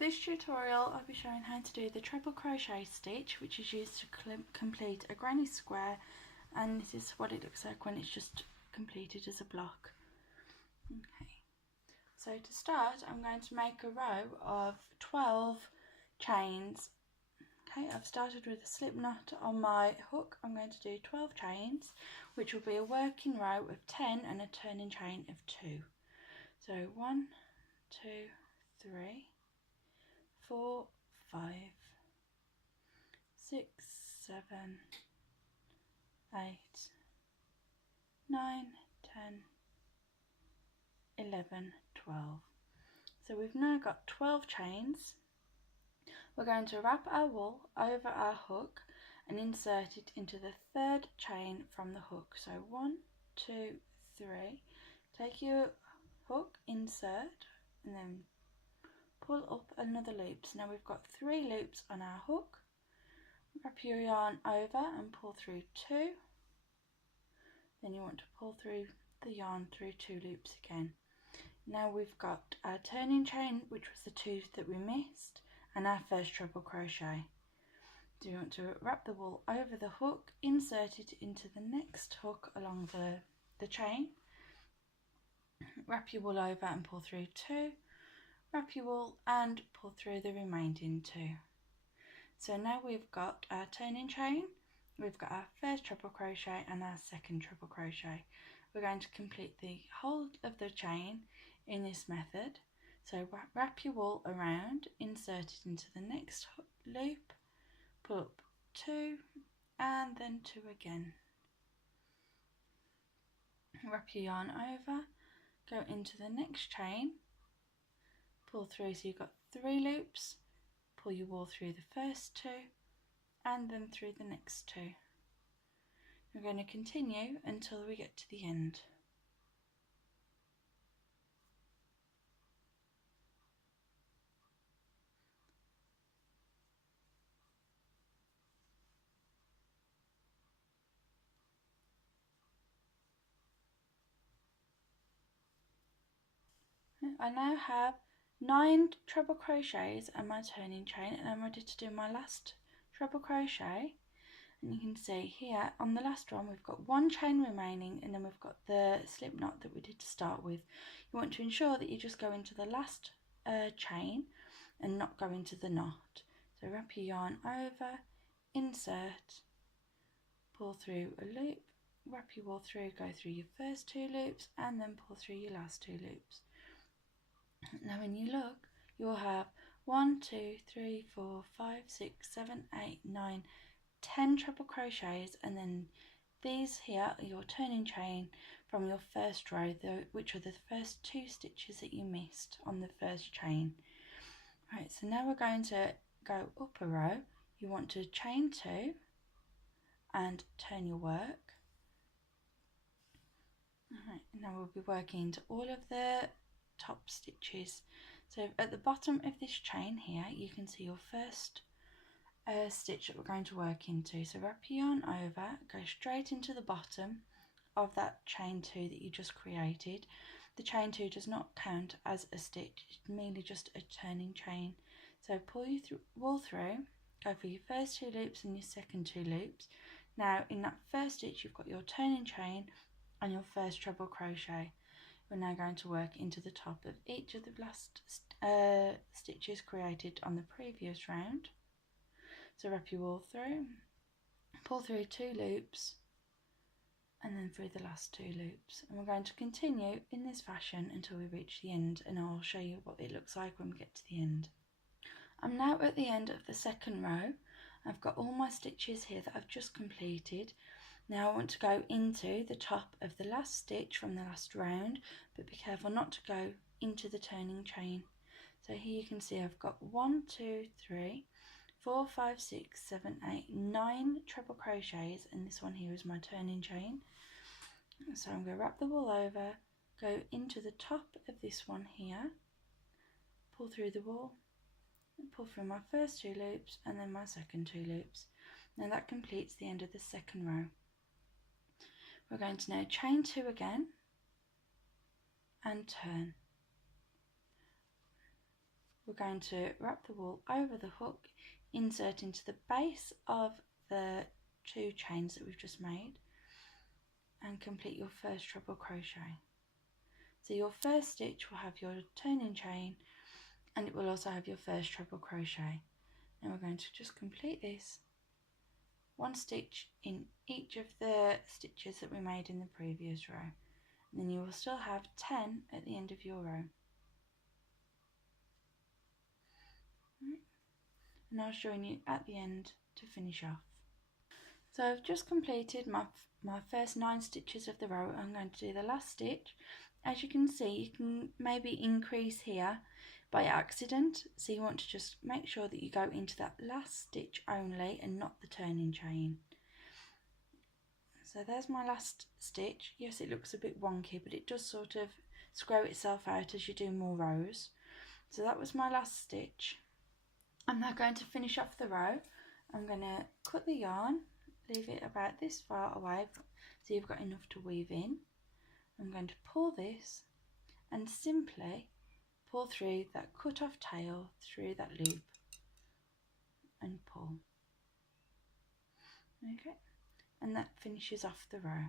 this tutorial I'll be showing how to do the treble crochet stitch, which is used to complete a granny square, and this is what it looks like when it's just completed as a block. Okay, so to start I'm going to make a row of 12 chains. Okay, I've started with a slip knot on my hook. I'm going to do 12 chains, which will be a working row of 10 and a turning chain of 2. So 1, 2, 3, 4, 5, 6, 7, 8, 9, 10, 11, 12. So we've now got 12 chains. We're going to wrap our wool over our hook and insert it into the third chain from the hook. So 1, 2, 3. Take your hook, insert, and then pull up another loop. So now we've got 3 loops on our hook. Wrap your yarn over and pull through 2. Then you want to pull through the yarn through 2 loops again. Now we've got our turning chain, which was the 2 that we missed, and our first treble crochet. So you want to wrap the wool over the hook, insert it into the next hook along the chain, wrap your wool over and pull through 2, wrap your wool and pull through the remaining 2. So now we've got our turning chain, we've got our first treble crochet and our second treble crochet. We're going to complete the whole of the chain in this method. So wrap your wool around, insert it into the next loop, pull up 2 and then 2 again. Wrap your yarn over, go into the next chain, pull through, so you've got 3 loops, pull your wool through the first 2 and then through the next 2. We're going to continue until we get to the end. I now have 9 treble crochets and my turning chain, and I'm ready to do my last treble crochet. And you can see here on the last one we've got 1 chain remaining, and then we've got the slip knot that we did to start with. You want to ensure that you just go into the last chain and not go into the knot. So wrap your yarn over, insert, pull through a loop, wrap your wool through, go through your first 2 loops and then pull through your last 2 loops. Now when you look, you'll have 1, 2, 3, 4, 5, 6, 7, 8, 9, 10 treble crochets, and then these here are your turning chain from your first row, which are the first 2 stitches that you missed on the first chain. Right, so now we're going to go up a row. You want to chain 2 and turn your work. Alright, now we'll be working into all of the top stitches. So at the bottom of this chain here you can see your first stitch that we're going to work into. So wrap your yarn over, go straight into the bottom of that chain 2 that you just created. The chain 2 does not count as a stitch, it's merely just a turning chain. So pull your wool through, go for your first 2 loops and your second 2 loops. Now in that first stitch you've got your turning chain and your first treble crochet. We're now going to work into the top of each of the last stitches created on the previous round. So wrap your wool through, pull through 2 loops and then through the last 2 loops, and we're going to continue in this fashion until we reach the end, and I'll show you what it looks like when we get to the end. I'm now at the end of the second row. I've got all my stitches here that I've just completed. Now I want to go into the top of the last stitch from the last round, but be careful not to go into the turning chain. So here you can see I've got 1, 2, 3, 4, 5, 6, 7, 8, 9 treble crochets, and this one here is my turning chain. So I'm going to wrap the wool over, go into the top of this one here, pull through the wool, pull through my first 2 loops and then my second 2 loops. Now that completes the end of the second row. We're going to now chain 2 again and turn. we're going to wrap the wool over the hook, insert into the base of the 2 chains that we've just made, and complete your first treble crochet. So your first stitch will have your turning chain, and it will also have your first treble crochet. And we're going to just complete this 1 stitch in each of the stitches that we made in the previous row, and then you will still have 10 at the end of your row. And I'll join you at the end to finish off. So I've just completed my first 9 stitches of the row. I'm going to do the last stitch. As you can see, you can maybe increase here by accident, so you want to just make sure that you go into that last stitch only and not the turning chain. So there's my last stitch. Yes, it looks a bit wonky, but it does sort of square itself out as you do more rows. So that was my last stitch. I'm now going to finish off the row. I'm going to cut the yarn, leave it about this far away so you've got enough to weave in. I'm going to pull this and simply pull through that cut off tail through that loop and pull. Okay, and that finishes off the row.